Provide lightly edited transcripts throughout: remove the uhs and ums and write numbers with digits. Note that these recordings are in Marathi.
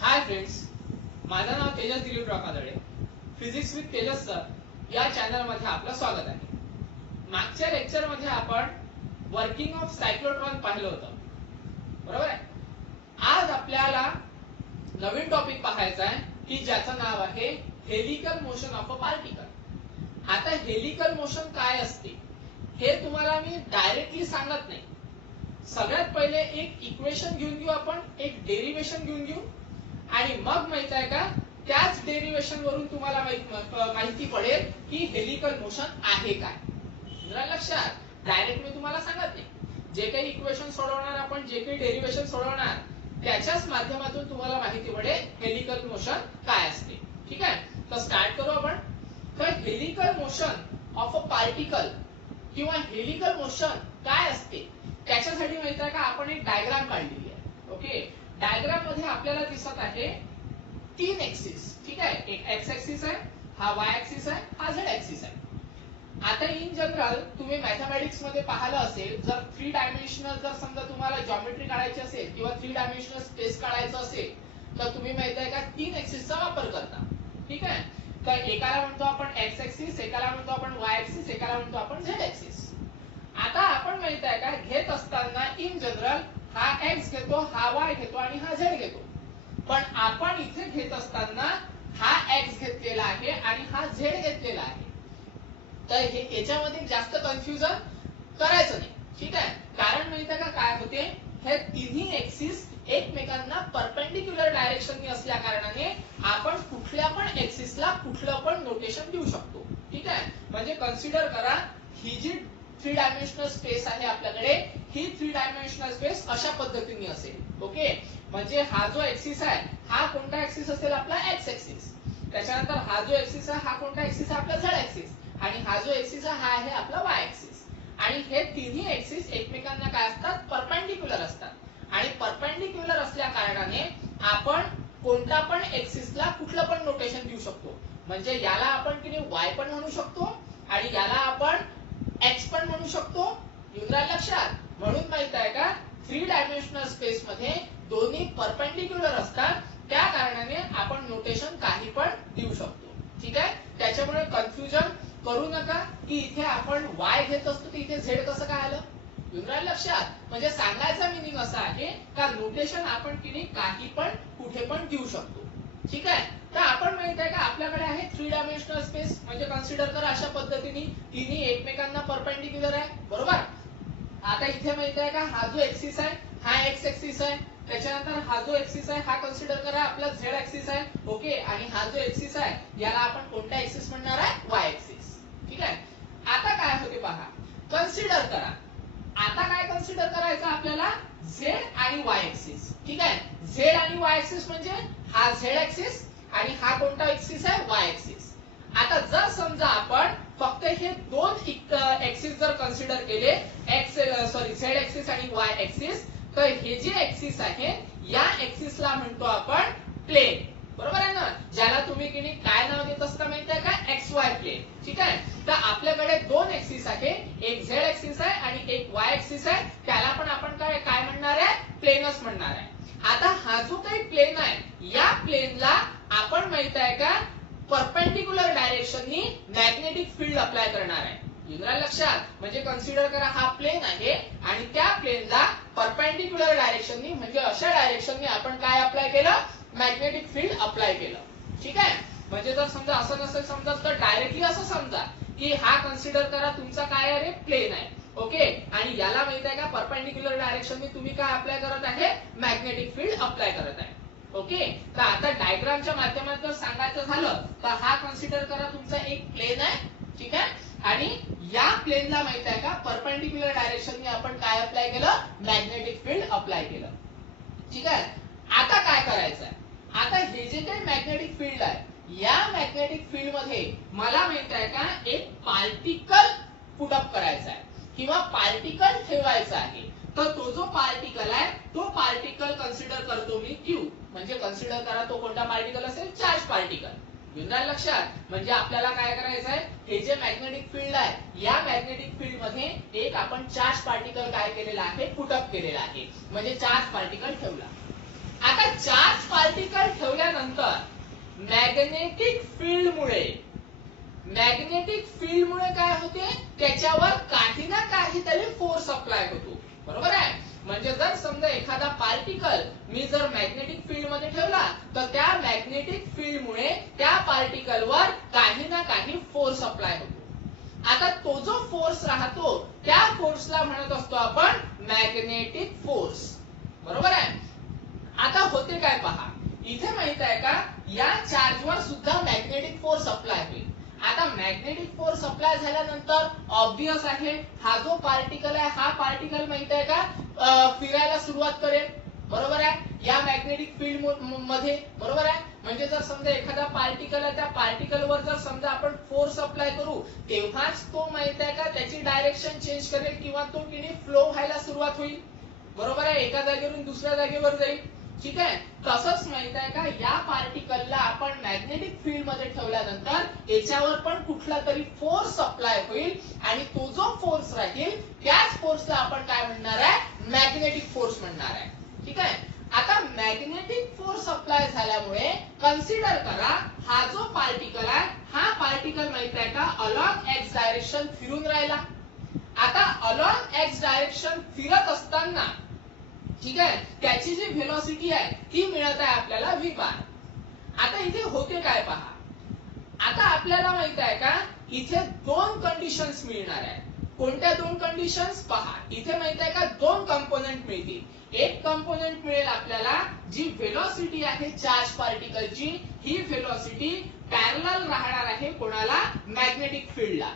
हाय फ्रेंड्स, माझं नाव Tejas Dilip Rakhadale. Physics with Tejas sir या चॅनल मध्ये आपलं स्वागत आहे. मागच्या लेक्चर मध्ये आपण वर्किंग ऑफ सायक्लोट्रॉन पाहिलं होतं, बरोबर आहे. आज आपल्याला नवीन टॉपिक पाहायचा आहे की ज्याचं नाव आहे helical motion of a particle. आता हेलिकल मोशन काय असते हे तुम्हाला मी डायरेक्टली सांगत नाही. सगळ्यात पहिले एक इक्वेशन घेऊन घेऊ, आपण एक डेरिवेशन घेऊन घेऊ आणि मग माहित आहे का त्याच डेरिवेशन वरून तुम्हाला माहिती पडेल की हेलिकल मोशन आहे काय. लक्षात, डायरेक्ट मी तुम्हाला सांगत नाही. जे काही इक्वेशन सोडवणार आपण, जे काही डेरिवेशन सोडवणार त्याच्याच माध्यमातून तुम्हाला माहिती पडेल हेलिकल मोशन काय असते. ठीक आहे, तर स्टार्ट करू आपण. तर helical motion of a particle किंवा हेलिकल मोशन काय असते त्याच्यासाठी माहिती आहे का आपण एक डायग्राम काढलेली आहे. ओके, डायग्राम मध्ये आपल्याला दिसत आहे 3 एक्सिस. ठीक आहे, एक एक्स एक्सिस आहे, हा वाय एक्सिस आहे, हा झेड एक्सिस आहे. आता इन जनरल तुम्ही मॅथमॅटिक्स मध्ये पाहिलं असेल, जर 3 डायमेन्शनल जर समजा तुम्हाला जॉमेट्री काढायची असेल किंवा 3 डायमेन्शनल स्पेस काढायचं असेल तर तुम्ही माहित आहे का 3 एक्सिसचा वापर करता. ठीक आहे, तर एकाला म्हणतो आपण एक्स एक्सिस, एकाला म्हणतो आपण वाय एक्सिस, एकाला म्हणतो आपण झेड एक्सिस. आता आपण माहित आहे का घेत असताना इन जनरल हा एक्स घेतो, हा वाय घेतो आणि हा झेड घेतो. पण आपण इथे घेत असताना हा एक्स घेतलेला आहे आणि हा झेड घेतलेला आहे. तर हे याच्यामध्ये जास्त कन्फ्युजन करायचं नाही. ठीक आहे, कारण माहिती आहे का काय होते, हे तिन्ही एक्सिस एकमेकांना परपेंडिक्युलर डायरेक्शनने असल्या कारणाने आपण कुठल्या पण एक्सिसला कुठलं पण नोटेशन देऊ शकतो. ठीक आहे, म्हणजे कन्सिडर करा ही जी 3 डायमेन्शनल स्पेस आहे आपल्याकडे, ही 3 डायमेन्शनल स्पेस अशा पद्धतीने असेल. ओके, म्हणजे हा जो एक्सिस आहे हा कोणता एक्सिस असेल आपला एक्स एक्सिस. त्याच्यानंतर हा जो एक्सिस आहे हा कोणता एक्सिस आहे आपला झेड एक्सिस. आणि हा जो एक्सिस आहे हा आहे आपला वाय एक्सिस. आणि हे तिन्ही एक्सिस एकमेकांना काय असतात, परपेंडिक्युलर असतात. आणि परपेंडिक्युलर असल्या कारणाने आपण कोणता पण एक्सिसला कुठलं पण नोटेशन देऊ शकतो. म्हणजे याला आपण की वाय पण म्हणू शकतो आणि याला आपण एक्स पण म्हणू शकतो. युद्रा लक्षात, म्हणून माहित आहे का 3 डायमेन्शनल स्पेस मध्ये दोन्ही परपेंडिक्युलर असतात, त्या कारणाने आपण नोटेशन काही पण देऊ शकतो. ठीक आहे, त्याच्यामुळे कन्फ्युजन करू नका की इथे आपण वाय घेत असतो तर इथे झेड कसं काय आलं. युद्रा लक्षात, म्हणजे सांगायचा मीनिंग असा आहे का नोटेशन आपण की काही पण कुठे पण देऊ शकतो. ठीक आहे, तर आपण माहित आहे का आपल्याकडे आहे 3 डायमेन्शनल स्पेस, म्हणजे कन्सिडर करा अशा पद्धतीने तिन्ही एकमेकांना परपेंडिक्युलर आहे, बरोबर. आता इथे माहित आहे का हा जो एक्सिस आहे हा एक्स एक्सिस आहे, त्याच्यानंतर हा जो एक्सिस आहे हा कन्सिडर करा आपला झेड एक्सिस आहे. ओके, आणि हा जो एक्सिस आहे याला आपण कोणता एक्सिस म्हणणार आहे, वाय एक्सिस. ठीक आहे, आता काय होते पहा, कन्सिडर करा. आता काय कन्सिडर करायचं आपल्याला, झेड आणि वाय एक्सिस. ठीक आहे, झेड आणि वाय एक्सिस म्हणजे हा झेड एक्सिस आणि हा कोणता एक्सिस आहे, वाय एक्सिस. आता जर समजा आपण फक्त हे दोन एक्सिस जर कन्सिडर केले, झेड एक्सिस आणि वाय एक्सिस, तर हे जे एक्सिस आहे या एक्सिसला म्हणतो आपण प्लेन. बरोबर आहे ना, ज्याला तुम्ही की काय नाव देत असता माहिती आहे का, एक्स वाय प्लेन. ठीक आहे, तर आपल्याकडे दोन एक्सिस आहे, एक झेड एक्सिस आहे आणि एक वाय एक्सिस आहे, त्याला पण आपण काय म्हणणार आहे, प्लेनच म्हणणार आहे. आता हा जो काही प्लेन आहे या प्लेनला आपण माहित आहे का परपेंडिक्युलर डायरेक्शननी मॅग्नेटिक फील्ड अप्लाय करणार आहे. युद्रा लक्षात, म्हणजे कन्सिडर करा हा प्लेन आहे आणि त्या प्लेनला परपेंडिक्युलर डायरेक्शननी म्हणजे अशा डायरेक्शननी आपण काय अप्लाय केलं, मॅग्नेटिक फील्ड अप्लाय केलं. ठीक आहे, म्हणजे जर समजा असं नसेल समजत तर डायरेक्टली असं समजा की हा कन्सिडर करा तुमचा काय आहे, प्लेन आहे. ओके, आणि याला माहित आहे का परपेंडिक्युलर डायरेक्शननी तुम्ही काय अप्लाय करत आहे, मॅग्नेटिक फील्ड अप्लाय करत आहे. ओके, तर आता डायग्रामच्या माध्यमातून सांगायचं झालं तर हा कन्सिडर करा तुमचा एक प्लेन आहे. ठीक आहे, आणि या प्लेनला माहित आहे का परपेंडिक्युलर डायरेक्शननी आपण काय अप्लाय केलं, मॅग्नेटिक फील्ड अप्लाय केलं. ठीक आहे, आता काय करायचं आहे, आता हे जे काही मॅग्नेटिक फील्ड आहे या मॅग्नेटिक फील्ड मध्ये मला माहित आहे का एक पार्टिकल पुट अप करायचा आहे किंवा पार्टिकल ठेवायचा आहे. तर तो जो पार्टिकल आहे तो पार्टिकल कन्सिडर करतो मी क्यू. म्हणजे कन्सिडर करा तो कोणता पार्टिकल असेल, चार्ज पार्टिकल. घेऊन लक्षात, म्हणजे आपल्याला काय करायचं आहे, हे जे मॅग्नेटिक फील्ड आहे या मॅग्नेटिक फील्ड मध्ये एक आपण चार्ज पार्टिकल काय केलेला आहे, पुट अप केलेला आहे, म्हणजे चार्ज पार्टिकल ठेवला. आता चार्ज पार्टिकल मॅग्नेटिक फील्डमुळे काय होते, त्याच्यावर काही ना काहीतरी फोर्स अप्लाय होतो. बरोबर आहे. म्हणजे जर समजा एखादा पार्टिकल मी जर मॅग्नेटिक फील्ड मध्ये ठेवला तर त्या मॅग्नेटिक फील्डमुळे त्या पार्टिकलवर काही ना काही फोर्स अप्लाय होतो. आता तो जो फोर्स राहतो त्या फोर्सला म्हणत असतो आपण मॅग्नेटिक फोर्स. बरोबर आहे. आता होते काय पहा, इथे माहित आहे का, या चार्जवर सुद्धा मॅग्नेटिक फोर्स अप्लाय होईल. आता मॅग्नेटिक फोर्स अप्लाय झाल्यानंतर ऑब्वियस आहे हा जो पार्टिकल आहे हा पार्टिकल माहित आहे का फिरायला सुरुवात करेल. बरोबर आहे. या मॅग्नेटिक फील्ड मध्ये. बरोबर आहे. म्हणजे जर समजा एखादा पार्टिकल आहे त्या पार्टिकलवर जर समजा आपण फोर्स अप्लाय करू तेव्हाच तो माहित आहे का त्याची डायरेक्शन चेंज करेल किंवा तो किती फ्लो व्हायला सुरुवात होईल. बरोबर आहे. एका जागेवरून दुसऱ्या जागेवर जाईल. ठीक आहे. तसंच माहित आहे का या पार्टिकलला आपण मॅग्नेटिक फील्ड मध्ये ठेवल्यानंतर याच्यावर पण कुठला तरी फोर्स अप्लाय होईल आणि तो जो फोर्स राहील त्याच फोर्सला आपण काय म्हणणार आहे, मॅग्नेटिक फोर्स म्हणणार आहे. ठीक आहे. आता मॅग्नेटिक फोर्स अप्लाय झाल्यामुळे कन्सिडर करा हा जो पार्टिकल आहे हा पार्टिकल माहित आहे का अलॉंग एक्स डायरेक्शन फिरून राहिला. आता अलॉंग एक्स डायरेक्शन फिरत असताना ठीक आहे त्याची जी व्हेलॉसिटी आहे ती मिळत आहे आपल्याला v बार. आता इथे होते काय पहा, आता आपल्याला माहित आहे का इथे दोन कंडिशन्स मिळणार आहे. कोणत्या दोन कंडिशन्स पहा, इथे माहित आहे का दोन कंपोनेंट मिळतील. एक कंपोनेंट मिळेल आपल्याला जी व्हेलॉसिटी आहे चार्ज पार्टिकलची, ही व्हेलॉसिटी पॅरलल राहणार आहे कोणाला, मॅग्नेटिक फील्डला.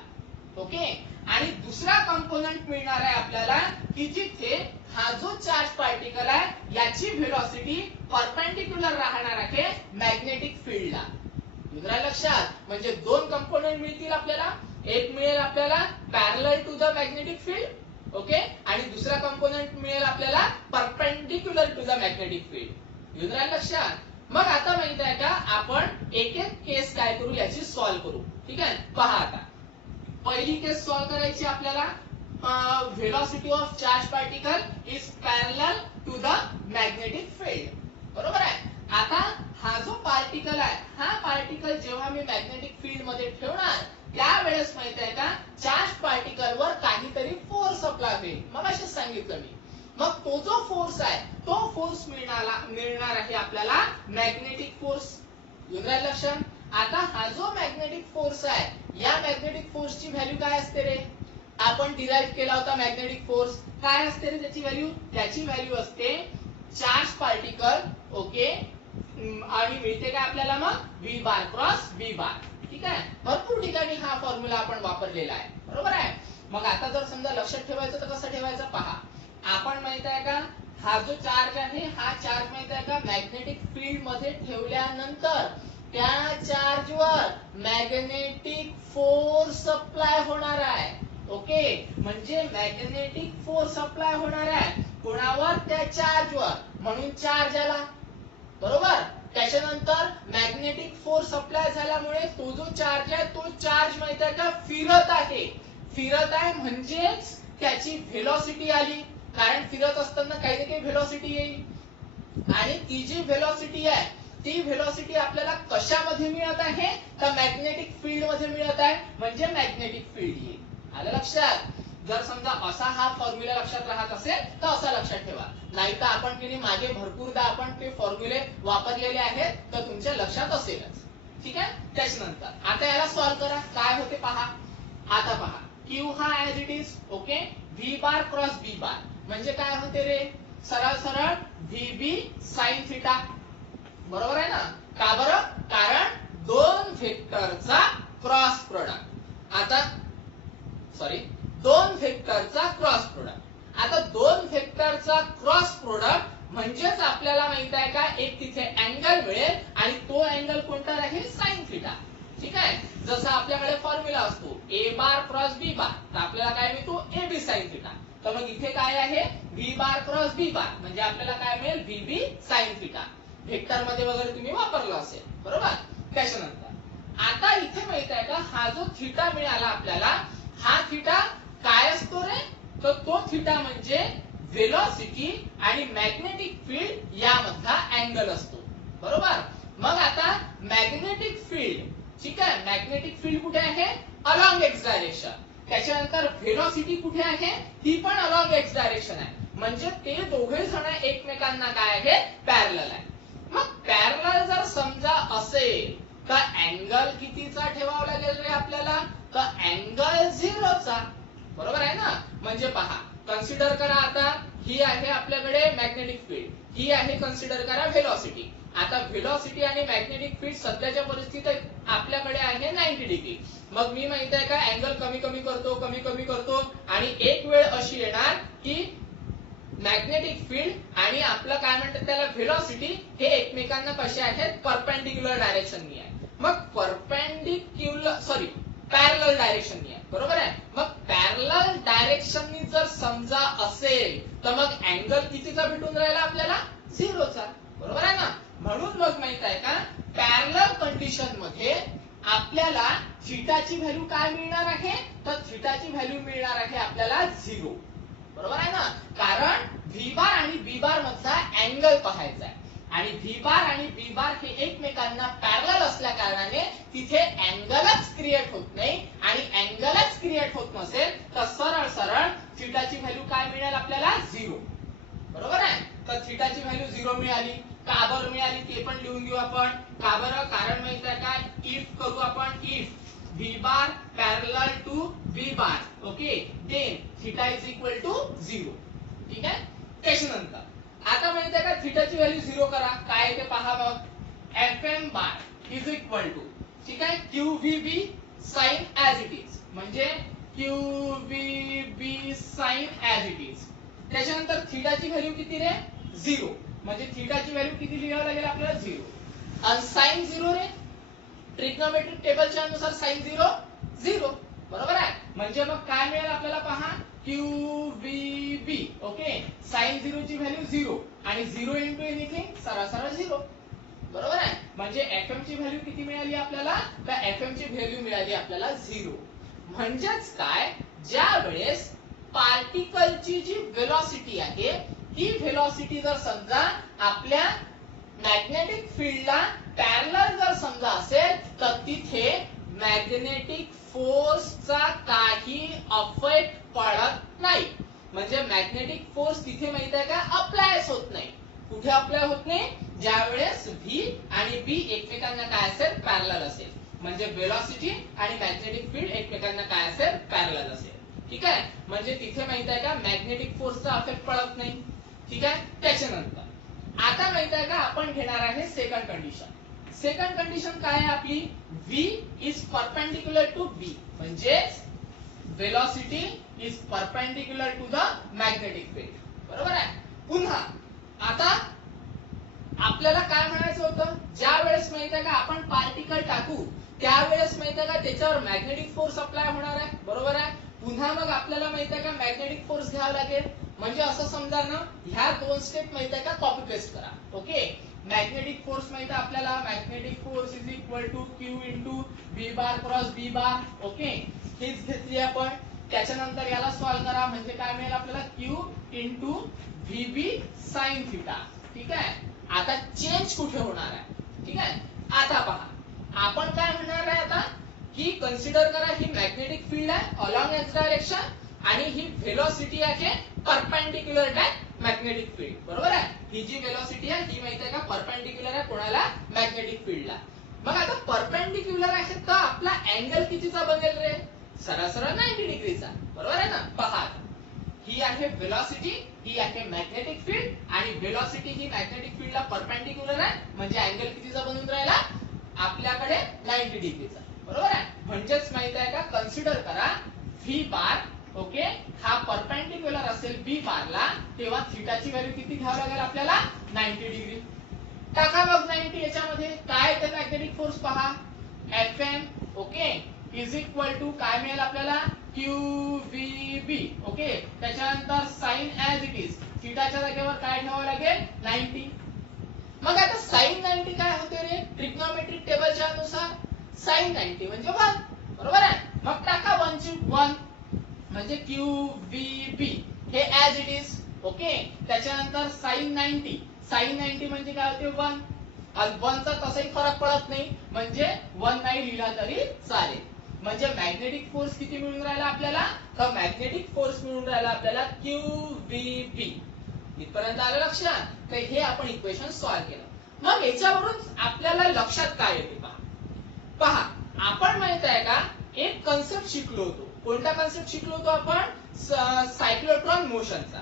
ओके. आणि दुसरा कंपोनेंट मिळणार आहे आपल्याला की जिथे हा जो चार्ज पार्टिकल आहे याची व्हेलॉसिटी परपेंडिक्युलर राहणार आहे मॅग्नेटिक फील्डला. युद्रा लक्षात. म्हणजे दोन कंपोनेंट मिळतील आपल्याला. एक मिळेल आपल्याला parallel to the magnetic field. Okay. आणि दुसरा कंपोनेंट मिळेल आपल्याला perpendicular to the magnetic field. युद्रा लक्षात. मग आता माहित आहे का आपण एक एक केस काय करू याची सॉल्व्ह करू. ठीक आहे. पहा आता पहिली केस सॉल्व्ह करायची आपल्याला. velocity of charge particle is parallel to the magnetic field. बरोबर आहे. आता हा जो पार्टिकल आहे हा पार्टिकल जेव्हा मी मॅग्नेटिक फील्ड मध्ये ठेवणार त्यावेळेस माहित आहे का चार्ज पार्टिकल वर काहीतरी फोर्स अप्लाय होईल. मग असे सांगितलं मी. मग तो जो फोर्स आहे तो फोर्स मिळणार आहे आपल्याला मॅग्नेटिक फोर्स. युद्रा लक्षात. आता हा जो मॅग्नेटिक फोर्स आहे या मॅग्नेटिक फोर्सची व्हॅल्यू काय असते रे, आपण डिराइव्ह केला होता मॅग्नेटिक फोर्स. काय असते रे त्याची व्हॅल्यू, त्याची व्हॅल्यू असते चार्ज पार्टिकल. ओके. आणि मिळते काय आपल्याला मग v बार क्रॉस v बार. ठीक आहे. भरपूर ठिकाणी हा फॉर्म्युला आपण वापरलेला आहे. बरोबर आहे. मग आता जर समजा लक्षात ठेवायचं तर कसं ठेवायचं पहा, आपण माहित आहे का हा जो चार्ज आहे हा चार्ज माहित आहे का मॅग्नेटिक फील्ड मध्ये ठेवल्यानंतर त्या चार्जवर मॅग्नेटिक फोर्स अप्लाय होणार आहे. ओके. म्हणजे मॅग्नेटिक फोर्स अप्लाय होणार आहे कोणावर, त्या चार्जवर. म्हणून चार्ज आला. बरोबर. त्याच्यानंतर मॅग्नेटिक फोर्स अप्लाय झाल्यामुळे तो जो चार्ज आहे तो चार्ज माहित आहे का फिरत आहे. फिरत आहे म्हणजेच त्याची व्हेलॉसिटी आली. कारण फिरत असताना काही ना काही व्हेलॉसिटी येईल. आणि ती जी व्हेलॉसिटी आहे ती व्हेलॉसिटी आपल्याला कशामध्ये मिळत आहे, तर मॅग्नेटिक फील्ड मध्ये मिळत आहे. म्हणजे मॅग्नेटिक फील्ड येईल. आलं लक्षात. जर समजा असा हा फॉर्म्युला लक्षात राहत असेल तर असा लक्षात ठेवा. नाही तर आपण की मागे भरपूरदा आपण ते फॉर्म्युले वापरलेले आहेत तर तुमच्या लक्षात असेलच. ठीक आहे. त्याच्यानंतर आता याला सॉल्व्ह करा. काय होते पहा. आता पहा Q हा as it is. Okay. v bar cross b बार म्हणजे काय होते रे, सरळ सरळ vb sin थिटा. बरोबर आहे ना. का बरं, कारण दोन व्हेक्टरचा क्रॉस प्रोडक्ट. आता सॉरी दोन व्हेक्टरचा क्रॉस प्रोडक्ट. आता दोन व्हेक्टरचा क्रॉस प्रोडक्ट म्हणजेच आपल्याला माहित आहे का एक तिथे अँगल मिळेल आणि तो अँगल कोणता राहील, साइन थिटा. ठीक आहे. जसं आपल्याकडे फॉर्म्युला असतो a bar cross b bar तर आपल्याला काय मिळतो ab sin थिटा. तर मग इथे काय आहे v बार क्रॉस b बार म्हणजे आपल्याला काय मिळेल vb sin थिटा. व्हेक्टर मध्ये वगैरे तुम्ही वापरला असेल. बरोबर. त्याच्यानंतर आता इथे माहित आहे का हा जो थिटा मिळाला आपल्याला हा थिटा काय असतो रे, तर तो थिटा म्हणजे व्हेलॉसिटी आणि मॅग्नेटिक फील्ड यामधला अँगल असतो. बरोबर. मग आता मॅग्नेटिक फील्ड, ठीक आहे, मॅग्नेटिक फील्ड कुठे आहे, अलॉंग एक्स डायरेक्शन. त्याच्यानंतर व्हेलॉसिटी कुठे आहे, ही पण अलॉंग एक्स डायरेक्शन आहे. म्हणजे ते दोघे जण एकमेकांना काय आहे, पॅरलल आहे. मग पॅरलल जर समजा असेल तर अँगल कितीचा ठेवावा लागेल रे आपल्याला, तर अँगल 0चा. बरोबर आहे ना. म्हणजे पहा, कन्सिडर करा आता, ही आहे आपल्याकडे मॅग्नेटिक फील्ड, ही आहे कन्सिडर करा व्हेलॉसिटी. आता व्हेलॉसिटी आणि मॅग्नेटिक फील्ड सध्याच्या परिस्थितीत आपल्याकडे आहे 90 डिग्री. मग मी माहित आहे का, अँगल कमी कमी करतो, कमी कमी करतो, आणि एक वेळ अशी येणार की मॅग्नेटिक फील्ड आणि आपलं काय म्हणतात त्याला व्हेलॉसिटी हे एकमेकांना कसे आहेत, परपेंडिक्युलर डायरेक्शननी आहे. मग पॅरलल डायरेक्शननी आहे. बरोबर आहे. मग पॅरलल डायरेक्शननी जर समजा असेल तर मग अँगल कितीचा भेटून राहिला आपल्याला, 0चा. बरोबर आहे ना. म्हणून मग माहित आहे का, पॅरलल कंडिशन मध्ये आपल्याला थीटाची व्हॅल्यू काय मिळणार आहे, तर थीटाची व्हॅल्यू मिळणार आहे आपल्याला 0. बरोबर आहे ना. कारण व्ही बार आणि बी बार मधला अँगल पाहायचा आहे, आणि व्ही बार आणि बी बार हे एकमेकांना पॅरलल असल्या कारणाने तिथे अँगलच क्रिएट होत नाही, आणि अँगलच क्रिएट होत नसेल तर सरळ सरळ थीटाची व्हॅल्यू काय मिळेल आपल्याला, 0. बरोबर आहे. तर थीटाची व्हॅल्यू 0 मिळाली. का बरं मिळाली ते पण लिहून घेऊ आपण. का बरं, कारण माहित आहे का, इफ करू आपण, if V bar parallel to V bar, okay, then theta is equal to 0. ठीक आहे. त्याच्यानंतर आता माहित आहे का, थीटाची व्हॅल्यू 0 करा, काय ते पहा. मग Fm bar is equal to, ठीक आहे, QVB sin as it is, म्हणजे QVB sin as it is. त्याच्यानंतर थीटाची व्हॅल्यू किती रे, 0, म्हणजे थीटाची व्हॅल्यू किती लिहावं लागेल आपल्याला, 0. आणि sin 0 रे, ट्रिग्नोमेट्रिक टेबलच्या अनुसार sin 0 0. बरोबर आहे. म्हणजे मग काय मिळेल आपल्याला पहा, QVB, ओके, sin 0 ची व्हॅल्यू 0, आणि 0 इंटू एनिथिंग सरळ 0. बरोबर आहे. म्हणजे Fm ची व्हॅल्यू किती मिळाली आपल्याला, तर Fm ची व्हॅल्यू मिळाली आपल्याला 0. म्हणजेच काय, ज्या वेळेस पार्टिकलची जी व्हेलॉसिटी आहे, ही व्हेलॉसिटी जर समजा आपल्या मॅग्नेटिक फील्डला पॅरलल जर समजा असेल तर तिथे मॅग्नेटिक फोर्सचा काही अफेक्ट पडत नाही. म्हणजे मॅग्नेटिक फोर्स तिथे माहित आहे का, अप्लायच होत नाही. कुठे अप्लाय होत नाही, ज्या वेळेस व्ही आणि बी एकमेकांना काय असेल, पॅरलल असेल. म्हणजे व्हेलॉसिटी आणि मॅग्नेटिक फील्ड एकमेकांना काय असेल, पॅरलल असेल. ठीक आहे. म्हणजे तिथे माहित आहे का, मॅग्नेटिक फोर्सचा अफेक्ट पडत नाही. ठीक आहे. त्याच्यानंतर आता माहित आहे का, आपण घेणार आहे सेकंड कंडिशन. सेकंड कंडिशन काय आहे आपली, V is perpendicular to B, म्हणजे velocity is perpendicular to the magnetic field. बरोबर आहे. पुन्हा आता आपल्याला काय म्हणायचं होतं, ज्या वेळेस माहित आहे का आपण पार्टिकल टाकू त्यावेळेस माहित आहे का त्याच्यावर मॅग्नेटिक फोर्स अप्लाय होणार आहे. बरोबर आहे. पुन्हा मग आपल्याला माहित आहे का मॅग्नेटिक फोर्स घ्यावा लागेल. म्हणजे असं समजा ना, ह्या दोन स्टेप माहित आहे का कॉपी पेस्ट करा. ओके, मॅग्नेटिक फोर्स माहित आहे आपल्याला, magnetic force is equal to Q into B bar cross B bar. Okay, हीच घेतली आपण. त्याच्यानंतर याला सॉल्व्ह करा, म्हणजे काय मिळेल आपल्याला, Q into VB sine theta. ठीक आहे. आता चेंज कुठे होणार आहे, ठीक आहे. आता पहा, आपण काय म्हणणार आहे आता, की कन्सिडर करा ही मॅग्नेटिक फील्ड आहे अलॉंग एक्स डायरेक्शन, आणि ही व्हेलॉसिटी आहे परपेंडिक्युलर टू मॅग्नेटिक फील्ड. बरोबर आहे. ही जी व्हेलॉसिटी आहे ही माहित आहे का, परपेंडिक्युलर आहे कोणाला, मॅग्नेटिक फील्डला. मग आता परपेंडिक्युलर आहे तर आपला अँगल कितीचा बनेल रे, सरळ 90 डिग्रीचा. बरोबर आहे ना. पहा, ही आहे व्हेलॉसिटी, ही आहे मॅग्नेटिक फील्ड, आणि व्हेलॉसिटी ही मॅग्नेटिक फील्डला परपेंडिक्युलर आहे, म्हणजे अँगल कितीचा बनून राहिला आपल्याकडे, 90 डिग्रीचा. बरोबर आहे. म्हणजेच माहित आहे का, कन्सिडर करा व्ही बार, ओके, हा परपेंडिक्युलर असेल बी बारला, तेव्हा थीटाची व्हॅल्यू किती घ्यावी लागेल आपल्याला, 90 डिग्री. टाका मग 90 याच्यामध्ये. काय ते मॅग्नेटिक फोर्स पहा, Fm, okay, is equal to काय मिळेल आपल्याला, QVB. ओके, त्याच्यानंतर साइन ऍज इट इज, थीटाच्या जागेवर काय ठेवावं लागेल, 90. मग आता साइन 90 काय होते रे, ट्रिग्नोमेट्रिक टेबलच्या अनुसार साइन 90 म्हणजे 1. बरोबर आहे. मग टाका 1 ची 1, म्हणजे QVB हे ऍज इट इज. ओके, त्याच्यानंतर साइन 90, साइन 90 म्हणजे काय होते 1. आणि 1चा तसाही फरक पडत नाही, म्हणजे 1 नाही लिहिला तरी चालेल. म्हणजे मॅग्नेटिक फोर्स किती मिळून राहिला आपल्याला, तर मॅग्नेटिक फोर्स मिळून राहिला आपल्याला QVB. इथपर्यंत आलं लक्षात. तर हे आपण इक्वेशन सॉल्व्ह केलं. मग याच्यावरून आपल्याला लक्षात काय येते पहा, आपण माहित आहे का एक कन्सेप्ट शिकलो होतो. कोणता कन्सेप्ट शिकलो होतो आपण, सायक्लोट्रॉन मोशनचा.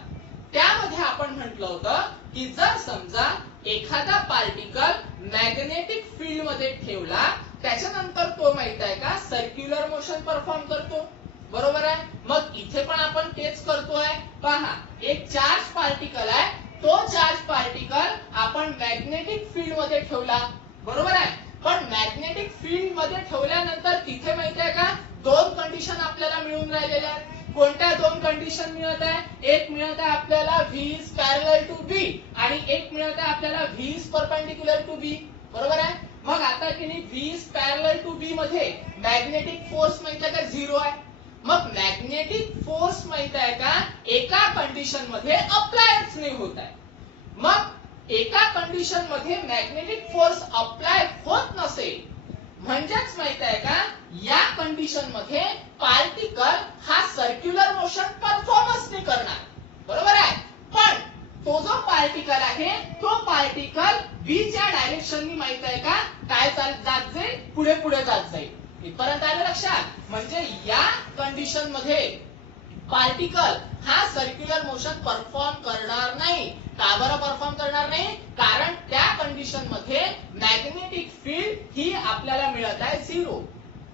त्यामध्ये आपण म्हटलं होतं की जर समजा एखादा पार्टिकल मॅग्नेटिक फील्ड मध्ये ठेवला, त्याच्यानंतर तो माहित आहे का सर्क्युलर मोशन परफॉर्म करतो, बरोबर आहे. मग इथे पण आपण तेच करतोय. पहा, एक चार्ज पार्टिकल आहे, तो चार्ज पार्टिकल आपण मॅग्नेटिक फील्ड मध्ये ठेवला, बरोबर आहे. पण मॅग्नेटिक फील्ड मध्ये ठेवल्यानंतर तिथे माहिती आहे का दोन कंडिशन आपल्याला मिळून राहिलेल्या आहेत. कोणत्या दोन कंडिशन मिळत आहे, एक मिळत आहे आपल्याला V is parallel to B आणि एक मिळत आहे आपल्याला V is perpendicular to B, बरोबर आहे. मग आता की नाही V is parallel to B मध्ये मॅग्नेटिक फोर्स माहिती आहे का 0 आहे. मग मॅग्नेटिक फोर्स माहिती आहे का एका कंडिशन मध्ये अप्लायच नाही होत आहे. मग एका कंडिशन मध्ये मॅग्नेटिक फोर्स अप्लाय होत नसेल, म्हणजेच माहित आहे का या कंडिशन मध्ये पार्टिकल हा सर्क्युलर मोशन परफॉर्मन्स नाही करणार, बरोबर आहे. पण तो जो पार्टिकल आहे तो पार्टिकल B च्या डायरेक्शननी माहित आहे का काय जात जाईल, पुढे पुढे जात जाईल. इथपर्यंत आलं लक्षात. म्हणजे या कंडिशन मध्ये पार्टिकल हा सर्क्युलर मोशन परफॉर्म करणार नाही. का बरं परफॉर्म करणार नाही, कारण त्या कंडिशन मध्ये मॅग्नेटिक फील्ड ही आपल्याला मिळत आहे 0,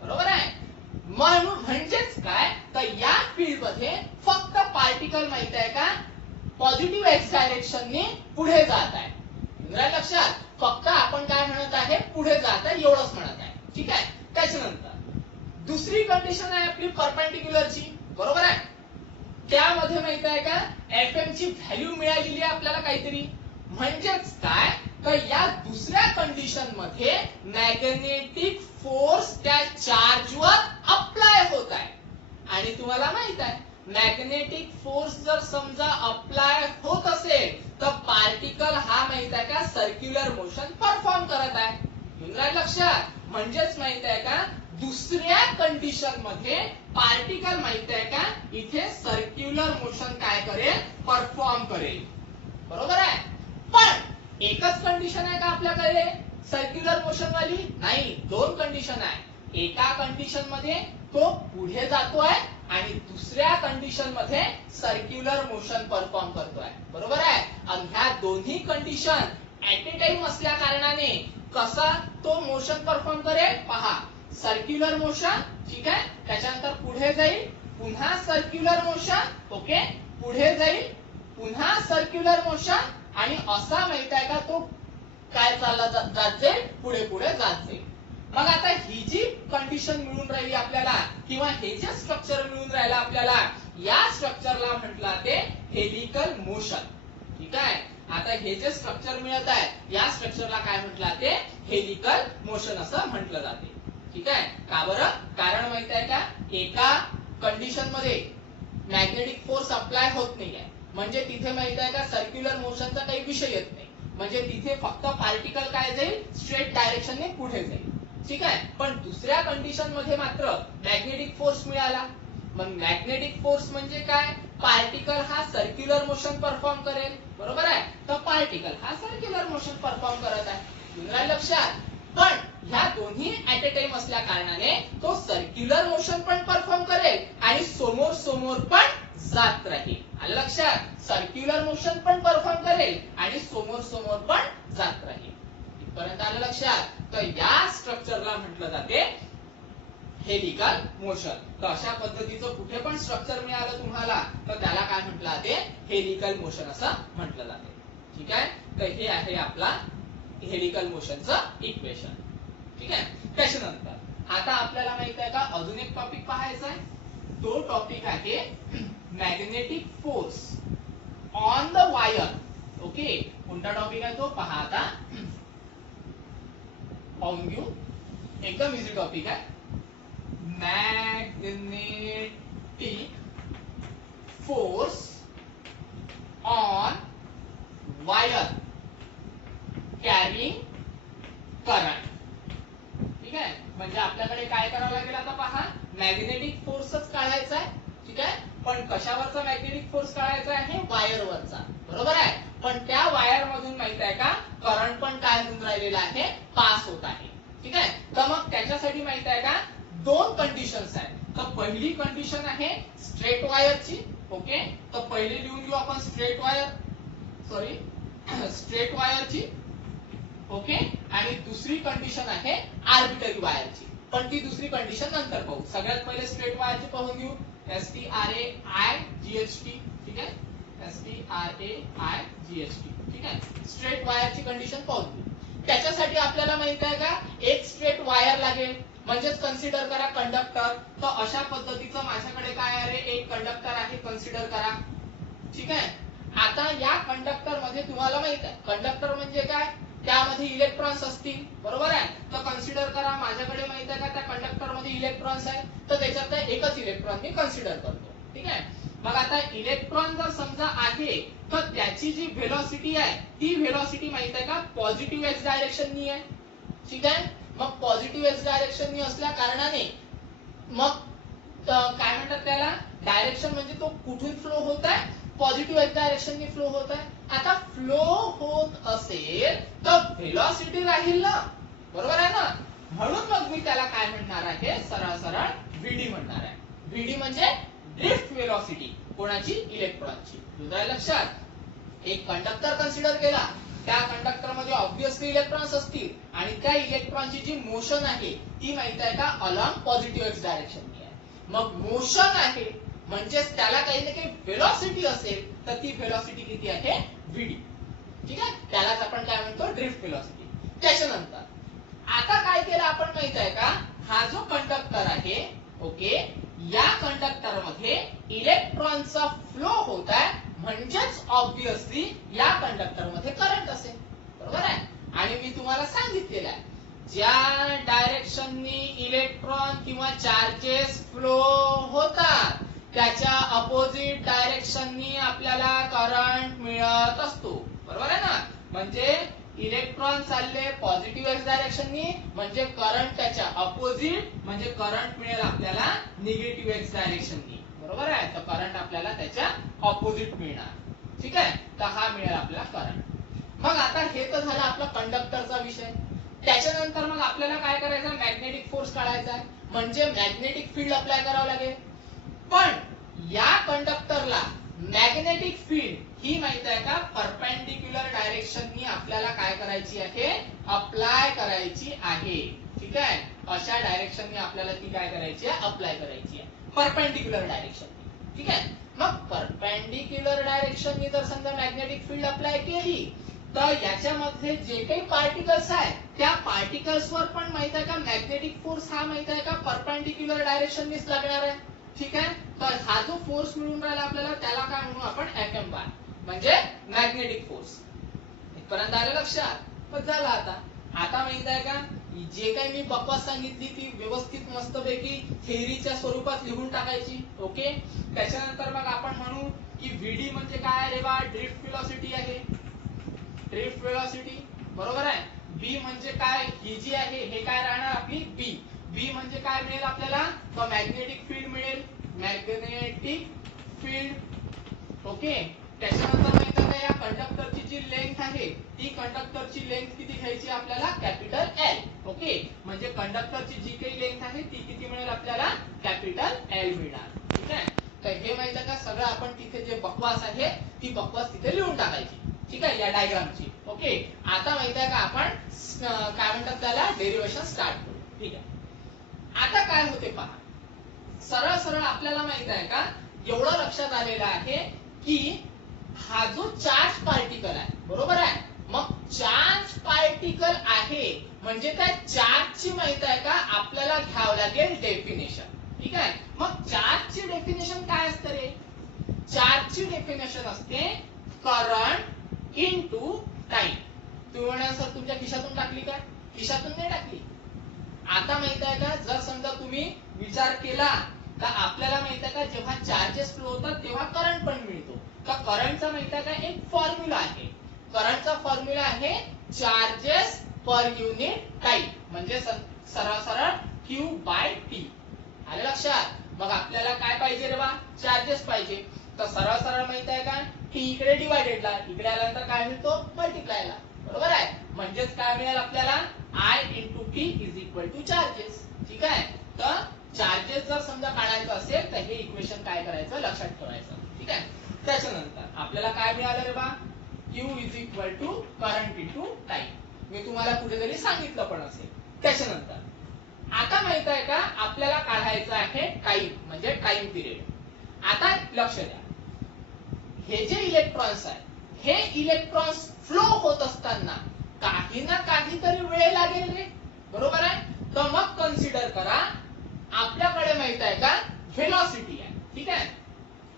बरोबर आहे. म्हणून म्हणजेच काय, तर या फील्ड मध्ये फक्त पार्टिकल माहित आहे का पॉझिटिव्ह एक्स डायरेक्शनने पुढे जात आहे. लक्षात, फक्त आपण काय म्हणत आहे पुढे जात आहे एवढंच म्हणत आहे, ठीक आहे. त्याच्यानंतर दुसरी कंडिशन आहे आपली परपेंडिक्युलरची, बरोबर आहे. त्यामध्ये माहित आहे का Fm ची व्हॅल्यू मिळालेली आहे आपल्याला काहीतरी. म्हणजेच काय, तर या दुसऱ्या कंडिशन मध्ये मॅग्नेटिक फोर्स त्या चार्ज वर अप्लाय होत आहे. आणि तुम्हाला माहित आहे मॅग्नेटिक फोर्स जर समजा अप्लाय होत असेल तर पार्टिकल हा माहित आहे का सर्क्युलर मोशन परफॉर्म करत आहे. लक्षात, म्हणजेच माहित आहे का दुसऱ्या कंडिशन मध्ये पार्टिकल माहित आहे का इथे सर्क्युलर मोशन काय करेल, परफॉर्म करेल, बरोबर आहे. पण एकच कंडिशन आहे का आपल्याकडे सर्क्युलर मोशन वाली, नाही, दोन कंडिशन आहे. एका कंडिशन मध्ये तो पुढे जातोय आणि दुसऱ्या कंडिशन मध्ये सर्क्युलर मोशन परफॉर्म करतोय, बरोबर आहे. आणि ह्या दोन्ही कंडिशन ऍट ए टाइम असल्या कारणाने कसा तो मोशन परफॉर्म करेल पहा, सर्क्युलर मोशन, ठीक आहे. त्याच्यानंतर पुढे जाईल, पुन्हा सर्क्युलर मोशन, ओके, पुढे जाईल, पुन्हा सर्क्युलर मोशन आणि असा माहित आहे का तो काय चालला जात जाईल, पुढे पुढे जात जाईल. मग आता ही जी कंडिशन मिळून राहिली आपल्याला किंवा हे जे स्ट्रक्चर मिळून राहिला आपल्याला, या स्ट्रक्चरला म्हटलं ते हेलिकल मोशन, ठीक आहे. आता हे जे स्ट्रक्चर मिळत आहे या स्ट्रक्चरला काय म्हटलं ते हेलिकल मोशन असं म्हटलं जाते, ठीक आहे. का बरं, कारण माहित आहे का एका कंडिशन मध्ये मॅग्नेटिक फोर्स अप्लाय होत नाहीये, म्हणजे तिथे माहित आहे का सर्क्युलर मोशनचा काही विषय येत नाही. म्हणजे तिथे फक्त पार्टिकल काय जाईल, स्ट्रेट डायरेक्शनने पुढे जाईल, ठीक आहे. पण दुसऱ्या कंडिशन मध्ये मात्र मॅग्नेटिक फोर्स मिळाला. मग मॅग्नेटिक फोर्स म्हणजे काय, पार्टिकल हा सर्क्युलर मोशन परफॉर्म करेल, बरोबर आहे. तर पार्टिकल हा सर्क्युलर मोशन परफॉर्म करत आहे, लक्षात. पण ह्या दोन्ही ऍट ए टाइम असल्या कारणाने तो सर्क्युलर मोशन पण परफॉर्म करेल आणि समोर समोर पण जात राहील. आलं लक्षात, सर्क्युलर मोशन पण परफॉर्म करेल आणि समोर समोर पण जात राहील. इथपर्यंत आलं लक्षात. तर या स्ट्रक्चरला म्हटलं जाते हेलिकल मोशन. तर अशा पद्धतीचं कुठे पण स्ट्रक्चर मिळालं तुम्हाला तर त्याला काय म्हटलं जाते, हेलिकल मोशन असं म्हटलं जाते, ठीक आहे. तर हे आहे आपला हेलिकल मोशनचं इक्वेशन, ठीक आहे. त्याच्यानंतर आता आपल्याला माहित आहे का अजून एक टॉपिक पाहायचा आहे. तो टॉपिक आहे magnetic force on the wire, okay. कोणता टॉपिक आहे तो पहा. आता पाहून घेऊ, एकदम इझी टॉपिक आहे. Magnetic force on wire carrying current. ठीक आहे, म्हणजे आपल्याकडे काय करावं लागेल आता पहा, मॅग्नेटिक फोर्सच काढायचा आहे. ठीक आहे, पण कशावरचा मॅग्नेटिक फोर्स काढायचा आहे, वायरवरचा. बरोबर आहे, पण त्या वायर मधून माहित आहे का करंट पण काय होऊन राहिलेला आहे, पास होत आहे. ठीक आहे, तर मग त्याच्यासाठी माहित आहे का दोन कंडिशन्स आहेत. तर पहिली कंडिशन आहे स्ट्रेट वायरची. ओके, तर पहिले लिहून घेऊ आपण स्ट्रेट वायरची. ओके, आणि दुसरी कंडिशन आहे आर्बिटरी वायरची, पण ती दुसरी कंडिशन नंतर पाहू. सगळ्यात पहिले स्ट्रेट वायरची पाहून घेऊ. STRAIGHT. ठीक आहे, STRAIGHT. ठीक आहे, स्ट्रेट वायरची कंडिशन पाहून घेऊ. त्याच्यासाठी आपल्याला माहित आहे का एक स्ट्रेट वायर लागेल, म्हणजेच कन्सिडर करा कंडक्टर. तर अशा पद्धतीचं माझ्याकडे काय आहे, एक कंडक्टर आहे, कन्सिडर करा. ठीक आहे, आता या कंडक्टर मध्ये तुम्हाला माहित आहे कंडक्टर म्हणजे काय, त्यामध्ये इलेक्ट्रॉन्स असतील. बरोबर आहे, तर कन्सिडर करा माझ्याकडे माहित आहे का त्या कंडक्टर मध्ये इलेक्ट्रॉन्स आहे, तर त्याच्यात एकच इलेक्ट्रॉन मी कन्सिडर करतो. ठीक आहे, मग आता इलेक्ट्रॉन जर समजा आहे तर त्याची जी व्हेलॉसिटी आहे ती व्हेलॉसिटी माहित आहे का पॉझिटिव्ह एक्स डायरेक्शननी आहे. ठीक आहे, मग पॉझिटिव्ह एक्स डायरेक्शननी असल्या कारणाने मग काय म्हणतात त्याला, डायरेक्शन म्हणजे तो कुठून फ्लो होत आहे, पॉझिटिव्ह एक्स डायरेक्शननी फ्लो होत आहे. आता फ्लो होत असेल तर व्हेलॉसिटी राहील ना, बरोबर आहे ना, म्हणून मग मी त्याला काय म्हणणार आहे, सरळ सरळ व्हीडी म्हणणार आहे. व्हीडी म्हणजे ड्रिफ्ट व्हेलॉसिटी, कोणाची, इलेक्ट्रॉनची. तुझ्या लक्षात, एक कंडक्टर कन्सिडर केला, त्या कंडक्टर मध्ये ऑब्विसली इलेक्ट्रॉन्स असतील आणि त्या इलेक्ट्रॉनची जी मोशन आहे ती माहित आहे का अलॉंग पॉझिटिव्ह एक्स डायरेक्शननी आहे. मग मोशन आहे म्हणजे त्याला काही ना काही व्हेलॉसिटी असेल, तर ती व्हेलॉसिटी किती आहे, व्हीडी. ठीक आहे, त्यालाच आपण काय म्हणतो, ड्रिफ्ट व्हेलॉसिटी. त्याच्यानंतर आता काय केलं आपण माहित आहे का, हा जो कंडक्टर आहे, ओके, या कंडक्टर मध्ये इलेक्ट्रॉनचा फ्लो होत आहे, म्हणजेच ऑब्विसली या कंडक्टर मध्ये करंट असेल. बरोबर आहे, आणि मी तुम्हाला सांगितलेलं आहे ज्या डायरेक्शननी इलेक्ट्रॉन किंवा चार्जेस फ्लो होतात त्याच्या अपोजिट डायरेक्शननी आपल्याला करंट मिळत असतो. बरोबर आहे ना, म्हणजे इलेक्ट्रॉन चालले पॉझिटिव्ह एक्स डायरेक्शननी, म्हणजे करंट त्याच्या अपोजिट, म्हणजे करंट मिळेल आपल्याला निगेटिव्ह एक्स डायरेक्शननी. बरोबर आहे, तर करंट आपल्याला त्याच्या ऑपोजिट मिळणार. ठीक आहे, तर हा मिळेल आपल्याला करंट. मग आता हे तर झालं आपला कंडक्टरचा विषय. त्याच्यानंतर मग आपल्याला काय करायचं, मॅग्नेटिक फोर्स काढायचा आहे, म्हणजे मॅग्नेटिक फील्ड अप्लाय करावं लागेल. पण या कंडक्टरला मॅग्नेटिक फील्ड ही माहित आहे का परपेंडिक्युलर डायरेक्शननी आपल्याला काय करायची आहे, अप्लाय करायची आहे. ठीक आहे, अशा डायरेक्शननी आपल्याला ती काय करायची आहे, अप्लाय करायची आहे, परपेंडिक्युलर डायरेक्शन. ठीक आहे, मग परपेंडिक्युलर डायरेक्शननी जर समजा मॅग्नेटिक फील्ड अप्लाय केली तर याच्यामध्ये जे काही पार्टिकल्स आहे त्या पार्टिकल्स वर पण माहित आहे का मॅग्नेटिक फोर्स हा माहित आहे का परपेंडिक्युलर डायरेक्शननीच लागणार आहे. ठीक आहे, तर हा जो फोर्स मिळून राहिला आपल्याला त्याला काय म्हणू आपण, एफएम बार, म्हणजे मॅग्नेटिक फोर्स. इथपर्यंत आलं लक्षात, पण झालं. आता माहित आहे का जे काही मी बकवास सांगितली ती व्यवस्थित मस्तपैकी थेअरीच्या स्वरूपात लिहून टाकायची. ओके, त्याच्यानंतर मग आपण म्हणू की व्हीडी म्हणजे काय रे बा, ड्रिफ्ट व्हेलॉसिटी आहे, ड्रिफ्ट व्हेलॉसिटी. बरोबर आहे, बी म्हणजे काय, ही जी आहे हे काय राहणार आपली बी. बी म्हणजे काय मिळेल आपल्याला, तर मॅग्नेटिक फील्ड मिळेल, मॅग्नेटिक फील्ड. ओके, त्याच्यानंतर माहिती आहे या कंडक्टरची जी लेंथ आहे ती कंडक्टरची लेंथ किती घ्यायची आपल्याला, कॅपिटल एल. ओके, म्हणजे कंडक्टरची जी काही लेंथ आहे ती किती मिळेल आपल्याला, कॅपिटल एल मिळणार. ठीक आहे, तर हे माहित आहे का सगळं आपण तिथे जे बकवास आहे ती बकवास तिथे लिहून टाकायची. ठीक आहे, या डायग्रामची. ओके, आता माहित आहे का आपण काय म्हणतात त्याला, डेरिव्हेशन स्टार्ट करू. ठीक आहे, आता काय होते पहा, सरळ सरळ आपल्याला माहित आहे का एवढं लक्षात आलेलं आहे की हा जो चार्ज पार्टिकल आहे, बरोबर आहे, मग चार्ज पार्टिकल आहे म्हणजे त्या चार्जची माहित आहे का आपल्याला घ्यावं लागेल डेफिनेशन. ठीक आहे, मग चार्जची डेफिनेशन काय असते रे, चार्जची डेफिनेशन असते करंट इनटू टाइम. तुम्ही म्हणाल सर तुमच्या खिशातून टाकली का, खिशातून नाही टाकली. आता माहित आहे का जर समजा तुम्ही विचार केला तर आपल्याला माहित आहे का जेव्हा चार्जेस फ्लो होतात तेव्हा करंट पण मिळतो. तर करंटचा माहित आहे का एक फॉर्म्युला आहे, करंटचा फॉर्म्युला आहे चार्जेस पर युनिट टाइम म्हणजे सरळ सरळ Q बाय T. आलं लक्षात? मग आपल्याला काय पाहिजे रे बा? चार्जेस पाहिजे. तर सरळ सरळ माहित आहे का? T इकडे डिवाइडेडला, इकडे आल्यानंतर काय मिळतो? मल्टिप्लायला. बरोबर आहे? म्हणजेच काय मिळेल आपल्याला? I into T is equal to charges. ठीक आहे? तर चार्जेस जर समजा काढायचं असेल तर हे इक्वेशन काय करायचं? लक्षात ठेवायचं. ठीक आहे? त्याच्यानंतर आपल्याला काय मिळालं रे बा? Q is equal to current into time. मी तुम्हाला कुठेतरी सांगितलं पण असेल. त्याच्यानंतर आता माहित आहे का? आपल्याला काढायचं आहे टाइम म्हणजे टाइम पिरियड. आता लक्ष द्या, हे जे इलेक्ट्रॉन्स आहे, हे इलेक्ट्रॉन्स फ्लो होत असताना काही ना काहीतरी वेळ लागेल रे. बरोबर आहे? तर मग कन्सिडर करा, आपल्याकडे माहित आहे का? व्हेलॉसिटी आहे. ठीक आहे?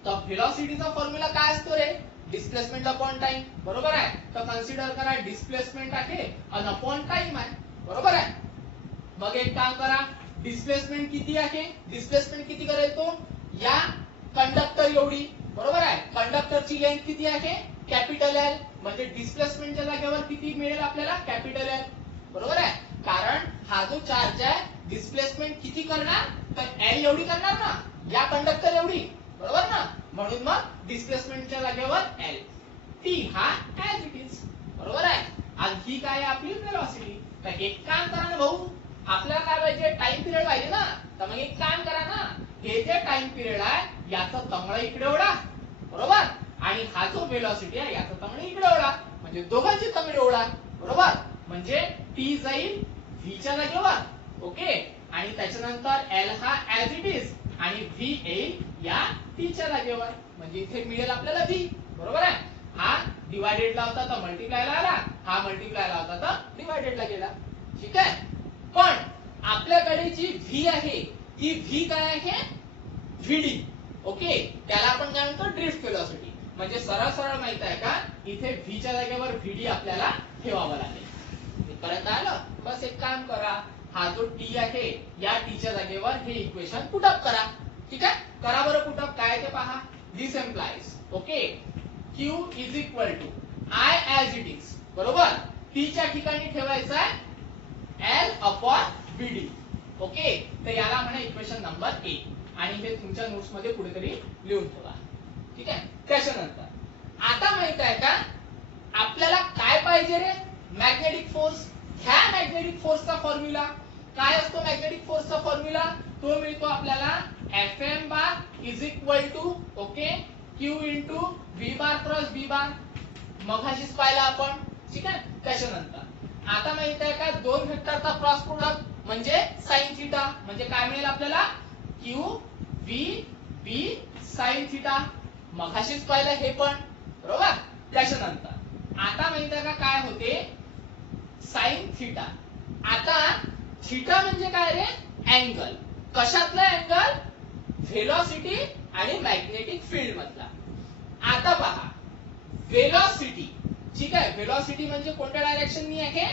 तर व्हेलॉसिटीचा फॉर्म्युला काय असतो रे? Displacement upon time. बरोबर आहे? तर कन्सिडर करा, डिस्प्लेसमेंट आहे आणि अपॉन टाइम आहे. बरोबर आहे? मग एक काम करा, डिस्प्लेसमेंट किती आहे? डिस्प्लेसमेंट किती करेल तो? या कंडक्टर एवढी. बरोबर आहे? कंडक्टरची लेंथ किती आहे? Capital L. म्हणजे डिस्प्लेसमेंटच्या जागेवर किती मिळेल आपल्याला? Capital L. बरोबर आहे? कारण हा जो चार्ज आहे डिस्प्लेसमेंट किती करणार? तर एल एवढी करणार ना, या कंडक्टर एवढी. बरोबर ना? म्हणून मग डिस्प्लेसमेंटच्या जागेवर एल. टी हा ऍज इट इज. बरोबर आहे? आणि ही काय आपली वेलोसिटी. तर एक काम करा ना भाऊ, आपल्याला काय पाहिजे? टाइम पिरियड पाहिजे ना. तर मग एक काम करा ना, हे जे टाइम पिरियड आहे याचं तंगड इकडे ओढा. बरोबर? आणि हा जो वेलोसिटी आहे याचं तंगड इकडे ओढा. म्हणजे दोघांची तंगडी ओढा. बरोबर? म्हणजे टी जाईल व्ही च्या जागेवर. ओके? आणि त्याच्यानंतर एल हा ऍज इट इज आणि व्ही येईल या टी च्या जागेवर. म्हणजे इथे मिळेल आपल्याला व्ही. बरोबर आहे? हा डिवाइडेडला होता तर मल्टिप्लायला आला, हा मल्टिप्लायला होता तर डिवाइडेडला गेला. ठीक आहे? पण आपल्याकडे जी व्ही आहे ती व्ही काय आहे? व्हीडी. ओके? त्याला आपण काय म्हणतो? Drift velocity. म्हणजे सरळ सरळ माहित आहे का? इथे व्ही च्या जागेवर व्हीडी आपल्याला ठेवावं लागेल. इथपर्यंत आलं? बस एक काम करा, हा जो टी आहे या टी च्या जागेवर हे इक्वेशन पुट अप करा. ठीक आहे? करा बरं पुट अप. काय ते पहा. This implies okay Q is equal to I as it is. बरोबर? T च्या ठिकाणी ठेवायचं आहे L upon VD. ओके? तर याला म्हणा इक्वेशन नंबर 1 आणि हे तुमच्या नोट्स मध्ये कुठेतरी लिहून ठेवा. ठीक आहे? त्याच्यानंतर आता माहित आहे का? आपल्याला काय पाहिजे रे? Magnetic force. ह्या मॅग्नेटिक फोर्सचा फॉर्म्युला काय असतो? मॅग्नेटिक फोर्सचा फॉर्म्युला तो मिळतो आपल्याला Fm bar is equal to okay Q into V bar cross B bar. मगाशीच पाहिला आपण. ठीक आहे? त्याच्यानंतर आता माहित आहे का? दोन वेक्टरचा क्रॉस प्रोडक्ट म्हणजे साइन थिटा. म्हणजे काय मिळेल आपल्याला? Q V B sine theta. मगाशीच पाहिलं हे पण. बरोबर? त्याच्यानंतर आता माहित आहे का काय होते? Sine theta. आता थिटा म्हणजे काय रे? अँगल. कशातला अँगल? व्हेलॉसिटी आणि मॅग्नेटिक फील्ड मधला. आता पहा, व्हेलॉसिटी. ठीक आहे? व्हेलॉसिटी म्हणजे कोणत्या डायरेक्शननी आहे?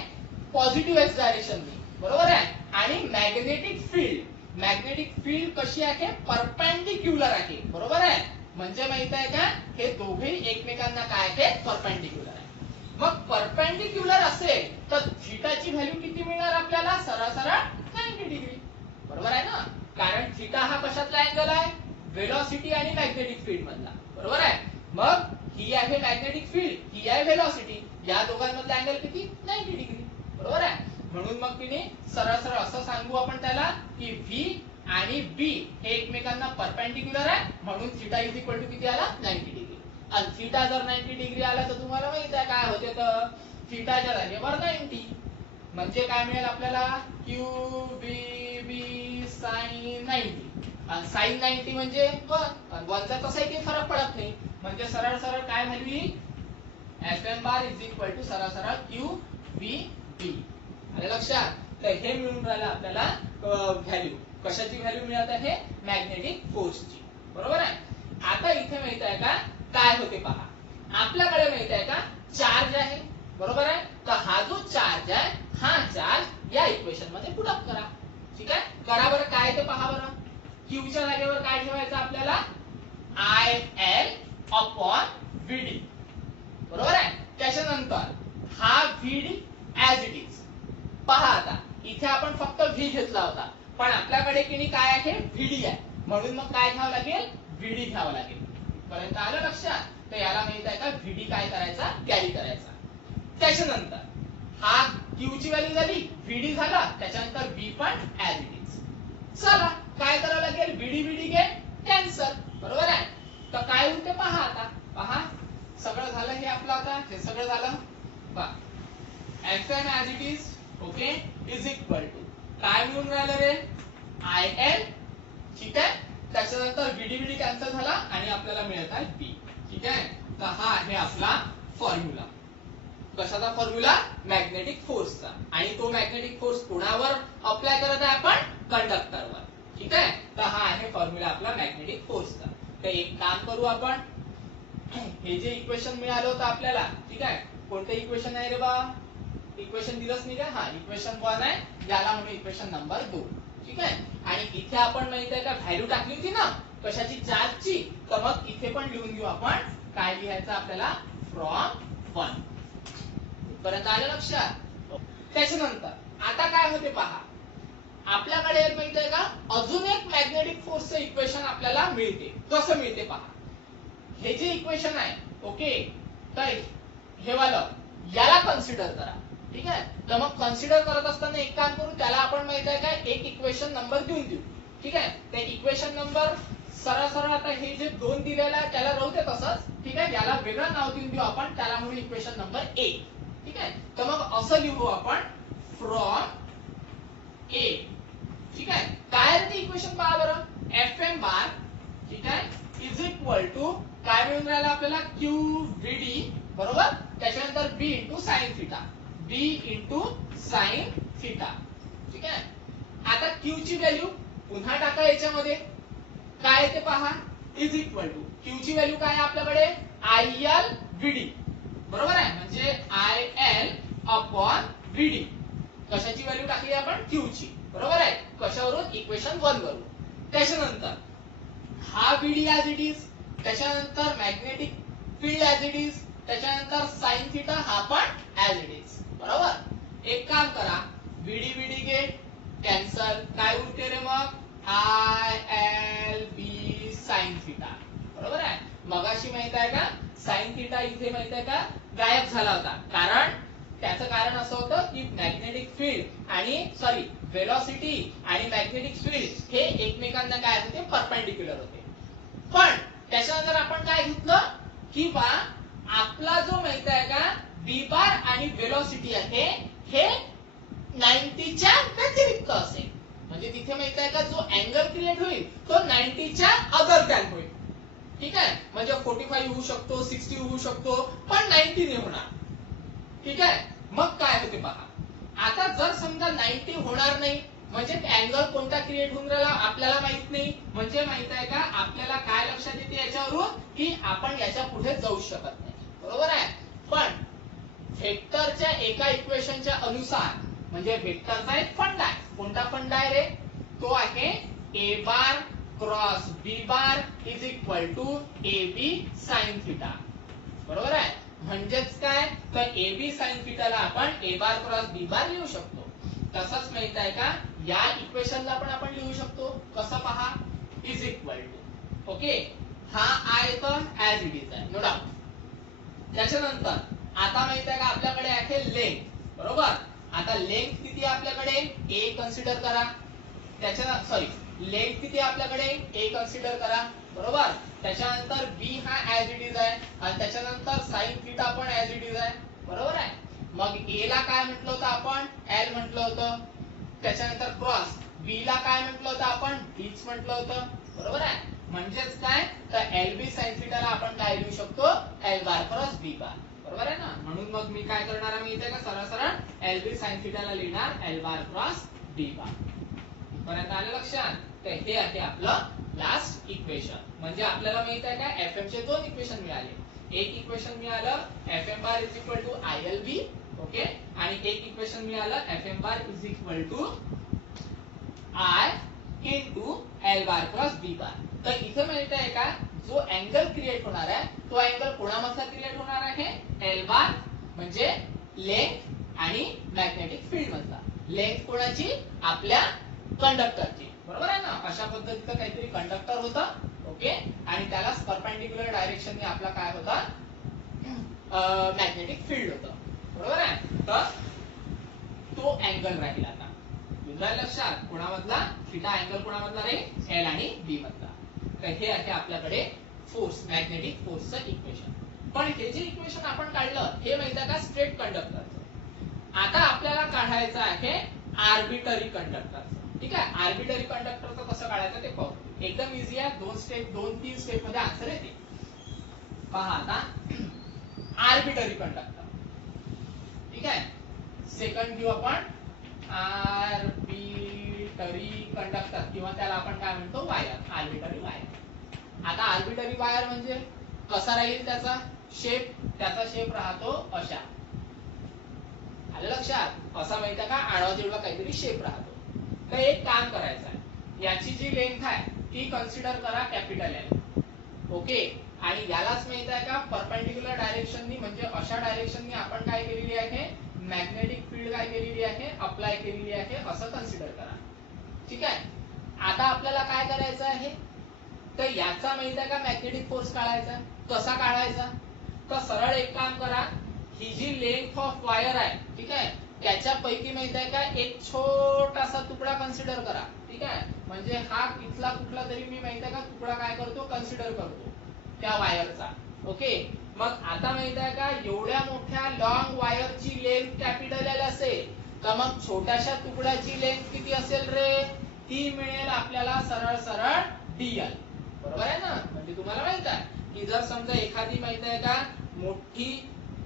पॉझिटिव्ह एक्स डायरेक्शननी. बरोबर आहे? आणि मॅग्नेटिक फील्ड. मॅग्नेटिक फील्ड कशी आहे? परपेंडिक्युलर आहे. बरोबर आहे? म्हणजे माहित आहे का? हे दोघे एकमेकांना काय आहे? परपेंडिक्युलर आहे. मग परपेंडिक्युलर असेल तर थिटाची व्हॅल्यू किती मिळणार आपल्याला? सरळ सरळ 90 डिग्री. बरोबर आहे ना? कारण थिटा हा कशातला अँगल आहे? व्हेलॉसिटी आणि मॅग्नेटिक फील्ड मधला. बरोबर आहे? मग ही आहे मॅग्नेटिक फील्ड, ही आहे व्हेलॉसिटी. या दोघांमधला अँगल किती? 90 डिग्री. बरोबर आहे? म्हणून मग तिने सरळ सरळ असं सांगू आपण त्याला की व्ही आणि बी हे एकमेकांना परपेंडिक्युलर आहे. म्हणून थिटा इज इक्वल टू किती आला? 90 डिग्री. आणि थिटा जर 90 डिग्री आला तर तुम्हाला माहित आहे काय होते? तर थिटाच्या जागेवर 90 म्हणजे काय मिळेल आपल्याला? Q B B sin 90. आणि sin 90 म्हणजे 1 आणि 1 चा तसाही काही फरक पडत नाही. म्हणजे सरळ सरळ काय व्हॅल्यू येईल? Fm bar is equal to सरळ सरळ Q B B. आलं लक्षात? तर हे मिळून राहिलं आपल्याला व्हॅल्यू. कशाची व्हॅल्यू मिळत आहे? मॅग्नेटिक फोर्सची. बरोबर आहे? आता इथे माहित आहे का काय होते पहा. आपल्याकडे माहित आहे का चार्ज आहे. बरोबर आहे? तर हा जो चार्ज आहे हा चार्ज या इक्वेशन मध्ये पुट अप करा. ठीक आहे? करा बरं. काय ते पहा बरं. Q च्या जागेवर काय ठेवायचं आपल्याला? IL upon VD. बरोबर आहे? त्याच्यानंतर हा VD ऍज इट इज. पहा आता इथे आपण फक्त व्ही घेतला होता, पण आपल्याकडे की नाही काय आहे, व्हीडी आहे, म्हणून मग काय घ्यावं लागेल, व्हीडी घ्यावं लागेल. पर्यंत आलं लक्षात. तर याला माहित आहे का, व्हीडी काय करायचा, कॅरी करायचा. त्याच्यानंतर हा क्यू ची व्हॅल्यू झाली, व्हीडी झाला, त्याच्यानंतर बी पण ऍज इट इज. चला काय करावं लागेल, व्हीडी व्हीडी गेट कॅन्सल, बरोबर आहे. तर काय होते पहा आता, पहा सगळं झालं हे आपलं, आता हे सगळं झालं पहा. fm as it is okay is equal to काय मिळून राहिलं रे, IL, ठीक आहे. त्याच्यानंतर व्हीडी व्हीडी कॅन्सल झाला आणि आपल्याला मिळत आहे बी, ठीक आहे. तर हा आहे आपला फॉर्म्युला. कशाचा फॉर्म्युला, मॅग्नेटिक फोर्सचा. आणि तो मॅग्नेटिक फोर्स कोणावर अप्लाय करत आहे आपण, कंडक्टरवर, ठीक आहे. तर हा आहे फॉर्म्युला आपला मॅग्नेटिक फोर्सचा. तर एक काम करू आपण, हे जे इक्वेशन मिळालं होतं आपल्याला, ठीक आहे, कोणतं इक्वेशन आहे रे बा, इक्वेशन दिलंच नाही का, हा इक्वेशन 1 आहे, याला म्हणून इक्वेशन नंबर 2, ठीक आहे. आणि इथे आपण माहित आहे का व्हॅल्यू टाकली होती ना कशाची, चार्जची. तर मग इथे पण लिहून घेऊ आपण, काय लिहायचं आपल्याला, फ्रॉम 1. परत आलं लक्षात. त्याच्यानंतर आता काय होते पहा, आपल्याकडे माहित आहे का अजून एक मॅग्नेटिक फोर्सचं इक्वेशन आपल्याला मिळते. कसं मिळते पहा, हे जे इक्वेशन आहे ओके, तर हे वालं याला कन्सिडर करा, ठीक आहे. तर मग कन्सिडर करत असताना एक काम करू, त्याला आपण माहित आहे का एक इक्वेशन नंबर देऊन देऊ, ठीक आहे. ते इक्वेशन नंबर सरळ सरळ आता हे जे 2 दिलेलं आहे त्याला राहू दे तसंच, ठीक आहे. याला वेगळं नाव देऊन देऊ आपण, त्याला म्हणू इक्वेशन नंबर 1, ठीक आहे. तर मग असं लिहू आपण, फ्रॉम ए, ठीक आहे. काय आहे ते इक्वेशन पहा बरं, fm बार, ठीक आहे, इज इक्वल टू काय मिळून राहिलं आपल्याला, क्यू व्हीडी, बरोबर. त्याच्यानंतर बी इंटू साइन थिटा, बी इंटू साइन थिटा, ठीक आहे. आता क्यू ची व्हॅल्यू पुन्हा टाका याच्यामध्ये, काय येते पहा, इज इक्वल टू क्यू ची व्हॅल्यू काय आहे आपल्याकडे, IL व्हीडी, बरोबर आहे. म्हणजे IL अपॉन व्हीडी. कशाची व्हॅल्यू टाकली आपण, क्यू ची, बरोबर आहे. कशावरून, इक्वेशन 1 वरून. त्याच्यानंतर हा व्हीडी ऍज इट इज, त्याच्यानंतर magnetic field as it is, त्याच्यानंतर साइन थिटा हा पण ऍज इट इज, बरोबर. एक काम करा, व्हीडी व्हीडी गेट कॅन्सल, काय उरते रे मग, IL बी साइन थिटा, बरोबर आहे. मगाशी माहित आहे का साइन थिटा इथे माहित आहे का गायब झाला होता, कारण त्याचं कारण असं होतं की मॅग्नेटिक फील्ड आणि सॉरी वेलोसिटी आणि मॅग्नेटिक फील्ड हे एकमेकांना काय होते, परपेंडिक्युलर होते. पण त्याच्यानंतर आपण काय घेतलं की बा आपला जो माहित आहे का बी बार आणि वेलोसिटी आहे हे 90 च्या व्यतिरिक्त असेल. म्हणजे तिथे माहित आहे का जो अँगल क्रिएट होईल तो 90 च्या अदर दॅन होईल, ठीक आहे. म्हणजे 45 होऊ शकतो, 60 होऊ शकतो, पण 90 नाही होणार, ठीक आहे. मग काय होते पहा, आता जर समजा 90 होणार नाही म्हणजे अँगल कोणता क्रिएट होऊन राहिला आपल्याला माहित नाही. म्हणजे माहित आहे का आपल्याला काय लक्षात येते याच्यावरून की आपण याच्या पुढे जाऊ शकत नाही, बरोबर आहे. पण व्हेक्टरच्या एका इक्वेशनच्या अनुसार, म्हणजे व्हेक्टरचा एक फंडा आहे. कोणता फंडा आहे रे, तो आहे a bar cross b bar is equal to ab sine theta, बरोबर आहे. म्हणजेच काय, तर ab साइन थिटाला आपण a बार क्रॉस b बार लिहू शकतो. तसंच माहित आहे का या इक्वेशनला पण आपण लिहू शकतो, कसं पहा, इज इक्वल टू ओके, हा आहे तर ऍज इट इज आहे, नो डाउट. त्याच्यानंतर आता माहित आहे का आपल्याकडे आहे लेंथ, बरोबर. आता लेंथ किती आपल्याकडे, a कन्सिडर करा, त्याच्या सॉरी लेंथ किती आपल्याकडे, a कन्सिडर करा, बरोबर. त्याच्यानंतर b हा ऍज इट इज आहे आणि त्याच्यानंतर साइन थिटा पण ऍज इट इज आहे, बरोबर आहे. मग a ला काय म्हटलं होतं आपण, l म्हटलं होतं. त्याच्यानंतर क्रॉस b ला काय म्हटलं होतं आपण, bच म्हटलं होतं, बरोबर आहे. म्हणजेच काय, तर lb साइन थिटा ला आपण काय लिहू शकतो, l बार क्रॉस b बार, बरोबर आहे ना. म्हणून मग मी काय करणार आहे, मी इथे का सरळ सरळ lb साइन थिटा ला लिहिणार l बार क्रॉस b बार. पर्यंत आलं लक्षात. तर हे आहे आपलं लास्ट इक्वेशन. म्हणजे आपल्याला माहित आहे का fm चे 2 इक्वेशन मिळाले. एक इक्वेशन मिळालं fm bar is equal to ILB, okay, आणि एक इक्वेशन मिळालं fm bar is equal to I into l bar cross b bar. तर इथे माहित आहे का जो अँगल क्रिएट होणार आहे तो अँगल कोणामधला क्रिएट होणार आहे, l बार म्हणजे लेंथ आणि मॅग्नेटिक फील्ड मधला. लेंथ कोणाची? आपल्या कंडक्टरची, बरोबर आहे ना. अशा पद्धतीचं काहीतरी कंडक्टर होता, ओके, आणि त्याला परपेंडिक्युलर डायरेक्शनने आपला काय होता? मॅग्नेटिक फील्ड होतं, बरोबर आहे. तर तो अँगल राहील आता लक्षात, कोणामधला? थिटा अँगल कोणामधला रे? एल आणि बी मधला. तर हे आहे आपल्याकडे फोर्स, मॅग्नेटिक फोर्सचं इक्वेशन. पण हे जे इक्वेशन आपण काढलं हे माहिती आहे का? स्ट्रेट कंडक्टरचं. आता आपल्याला काढायचं आहे आर्बिटरी कंडक्टरचं, ठीक आहे. आर्बिटरी कंडक्टरचं कसं काढायचं ते पाहू. एकदम इझी आहे, 2-3 स्टेप मध्ये आन्सर येते. पहा आता, आर्बिटरी कंडक्टर, ठीक आहे. सेकंड घेऊ आपण आर्बिटरी कंडक्टर, किंवा त्याला आपण काय म्हणतो? Wire, arbitrary wire. आता आर्बिटरी वायर म्हणजे कसा राहील त्याचा शेप? त्याचा शेप राहतो अशा, आलं लक्षात? असा माहिती आहे का? आडवा तिडवा काहीतरी शेप राहतो. तर एक काम करायचं आहे, याची जी लेंथ आहे ती कन्सिडर करा कॅपिटल एल, ओके. आणि यालाच माहिती आहे का? परपेंडिक्युलर डायरेक्शननी म्हणजे अशा डायरेक्शननी आपण काय केलेली आहे? मॅग्नेटिक फील्ड काय केलेली आहे? अप्लाय केलेली आहे, असं कन्सिडर करा, ठीक आहे. आता आपल्याला काय करायचं आहे? तर याचा माहिती आहे का? मॅग्नेटिक फोर्स काढायचा. कसा काढायचा? तर सरळ एक काम करा, ही जी लेंथ ऑफ वायर आहे, ठीक आहे, त्याच्यापैकी माहिती आहे का? एक छोटासा तुकडा कन्सिडर करा, ठीक आहे. म्हणजे हा इथला कुठला तरी मी माहिती आहे का तुकडा काय करतो? कन्सिडर करतो त्या वायरचा, ओके. मग आता माहिती आहे का? एवढ्या मोठ्या लॉंग वायरची लेंथ कॅपिटल एल असेल, तर मग छोट्याशा तुकड्याची लेंथ किती असेल रे? ती मिळेल आपल्याला सरळ सरळ डीएल, बरोबर आहे ना. म्हणजे तुम्हाला माहित आहे की जर समजा एखादी माहिती आहे का मोठी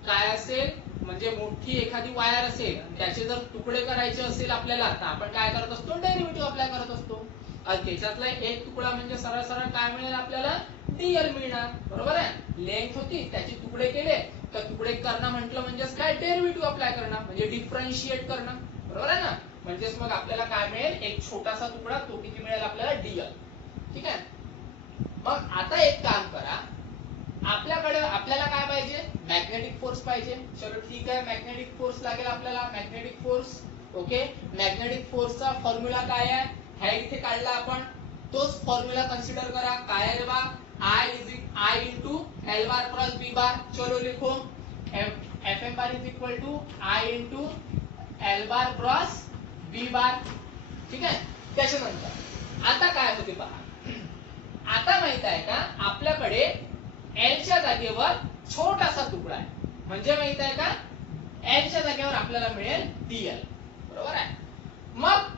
काय असेल, म्हणजे मोठी एखादी वायर असेल, त्याचे जर तुकडे करायचे असेल आपल्याला, तर आपण काय करत असतो? डेरिव्हेटिव्ह अप्लाय करत असतो. आणि त्याच्यातला एक तुकडा म्हणजे सरळ सरळ काय मिळेल आपल्याला? डीएल मिळणार, बरोबर आहे. लेंथ होती, त्याचे तुकडे केले, तर तुकडे करणं म्हटलं म्हणजेच काय? डेरिव्हेटिव्ह अप्लाय करणं, म्हणजे डिफरन्शिएट करणं, बरोबर आहे ना. म्हणजेच मग आपल्याला काय मिळेल? एक छोटासा तुकडा, तो किती मिळेल आपल्याला? डीएल, ठीक आहे. मग आता एक काम करा, आपल्याकडे आपल्याला काय पाहिजे? मॅग्नेटिक फोर्स पाहिजे. चलो ठीक आहे, मॅग्नेटिक फोर्स लागेल आपल्याला. Magnetic force, okay. मॅग्नेटिक फोर्सचा फॉर्म्युला काय आहे? हा इथे काढला आपण, तोच फॉर्म्युला कन्सिडर करा. काय आहे बा? I into L bar cross B bar. चलो लिखो, Fm bar is equal to I into L bar cross B bar, ठीक आहे. त्याच्यानंतर आता काय होते पहा. आता माहित आहे का? आपल्याकडे L च्या जागेवर छोटासा तुकडा आहे, म्हणजे माहित आहे का? L च्या जागेवर आपल्याला मिळेल DL, बरोबर आहे. मग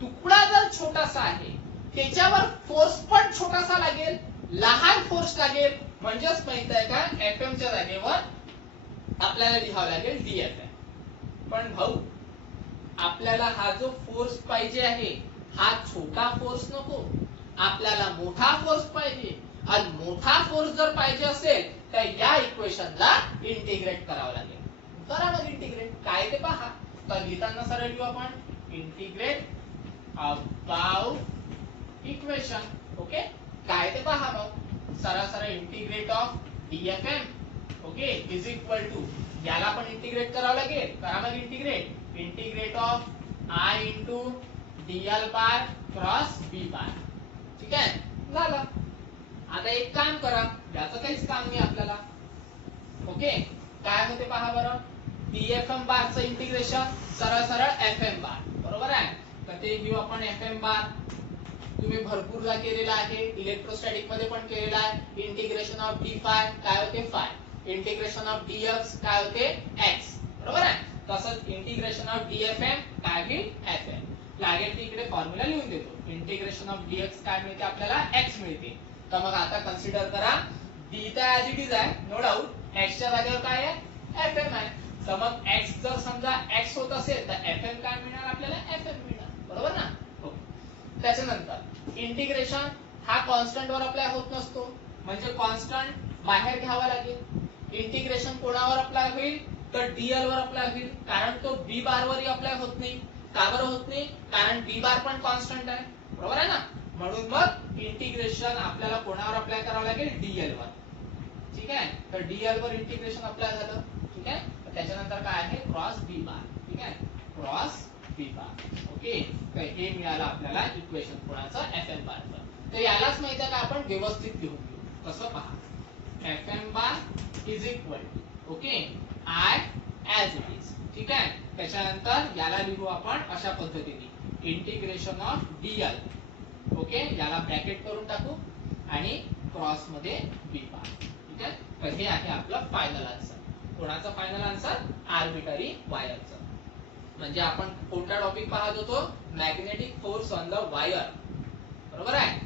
तुकडा जर छोटासा आहे, त्याच्यावर फोर्स पण छोटासा लागेल, लहान फोर्स लागेल, म्हणजेच माहित आहे का? Fm च्या जागेवर आपल्याला लिहावं लागेल DFM. पण भाऊ, आपल्याला हा जो फोर्स पाहिजे आहे, हा छोटा फोर्स नको, आपल्याला मोठा फोर्स पाहिजे. आणि मोठा फोर्स जर पाहिजे असेल तर या इक्वेशनला इंटिग्रेट करावं लागेल. करा मग इंटिग्रेट. काय ते पहा. तर लिहिताना सरळ लिहू आपण, इंटिग्रेट अबाउट इक्वेशन, ओके. काय ते पहा मग, सरळ सरळ integrate of DFM, okay, is equal to, याला पण इंटिग्रेट करावं लागेल. करा मग integrate of I into DL bar cross B bar, ठीक आहे. झालं. आता एक काम करा, याचं काहीच काम नाही आपल्याला, ओके. काय होते पहा बरं, डीएफएम बारचं इंटिग्रेशन सरळ सरळ एफएम बार, बरोबर आहे. तर ते घेऊ आपण एफएम बार. तुम्ही भरपूरला केलेला आहे, इलेक्ट्रोस्टॅटिक मध्ये पण केलेला आहे. इंटिग्रेशन ऑफ डी फाय काय होते? फाय. इंटिग्रेशन ऑफ डीएक्स काय होते? एक्स, बरोबर आहे. तसंच इंटिग्रेशन ऑफ डीएफएम काय होईल? एफएम. लागेल की इकडे फॉर्म्युला लिहून देतो. इंटिग्रेशन ऑफ डीएक्स काय मिळते आपल्याला? एक्स मिळते. तर मग आता कन्सिडर करा, डी तर ऍज इट इज आहे, नो डाऊट. एक्स च्या जागेवर काय आहे? एफएम आहे. तर मग एक्स जर समजा एक्स होत असेल तर एफएम काय मिळणार आपल्याला? एफएम मिळणार, बरोबर ना. हो. त्याच्यानंतर इंटिग्रेशन हा कॉन्स्टंट वर अप्लाय होत नसतो, म्हणजे कॉन्स्टंट बाहेर घ्यावा लागेल. इंटिग्रेशन कोणावर अप्लाय होईल? तर डीएल वर अप्लाय होईल, कारण तो बी बार वरही अप्लाय होत नाही. का बरं होत नाही? कारण बी बार पण कॉन्स्टंट आहे, बरोबर आहे ना. म्हणून मग इंटिग्रेशन आपल्याला कोणावर अप्लाय करावं लागेल? डीएल वर, ठीक आहे. तर डीएल वर इंटिग्रेशन अप्लाय झालं, ठीक आहे. त्याच्यानंतर काय आहे? क्रॉस बी बार, ठीक आहे. क्रॉस बी बार. ओके, तर हे मिळालं आपल्याला इक्वेशन कोणाचं, एफ एम बारचं. तर यालाच माहिती आहे का आपण व्यवस्थित लिहून घेऊ. कसं पहा, F M bar is equal to okay I as it is. ठीक आहे, त्याच्यानंतर याला लिहू आपण अशा पद्धतीने इंटिग्रेशन ऑफ डीएल. ओके, याला ब्रॅकेट करून टाकू आणि क्रॉस मध्ये बी बार. ठीक आहे, तर हे आहे आपलं फायनल आन्सर. कोणाचं फायनल आन्सर, आर्बिटरी वायरचं. म्हणजे आपण कोणता टॉपिक पाहत होतो, magnetic force on the wire. बरोबर आहे.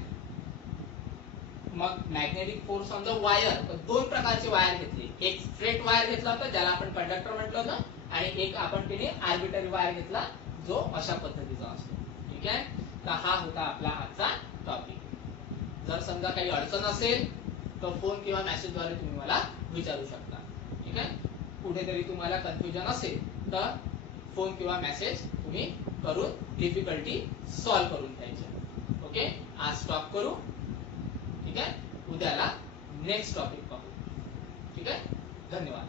मग magnetic force on the wire, दोन प्रकारचे वायर घेतले. एक स्ट्रेट वायर घेतला होता ज्याला आपण कंडक्टर म्हटलं होतं, आणि एक आपण तिने आर्बिटरी वायर घेतला जो अशा पद्धतीचा असतो. ठीक आहे, तर हा होता आपला आजचा टॉपिक. जर समजा काही अडचण असेल तर फोन किंवा मेसेजद्वारे तुम्ही मला विचारू शकता. ठीक आहे, कुठेतरी तुम्हाला कन्फ्युजन असेल तर फोन किंवा मेसेज तुम्ही करून डिफिकल्टी सॉल्व्ह करून घ्यायची. ओके, आज स्टॉप करू. ठीक आहे, उद्याला नेक्स्ट टॉपिक पाहू. ठीक आहे, धन्यवाद.